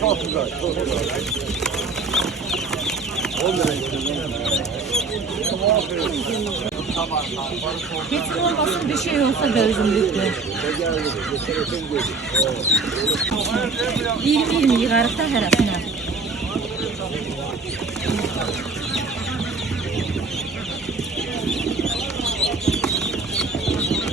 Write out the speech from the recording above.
Çok güzel, çok güzel. Hiç olmasın bir şey olsa da üzümlüktü. 20-20 yığarıq da hərəsinə.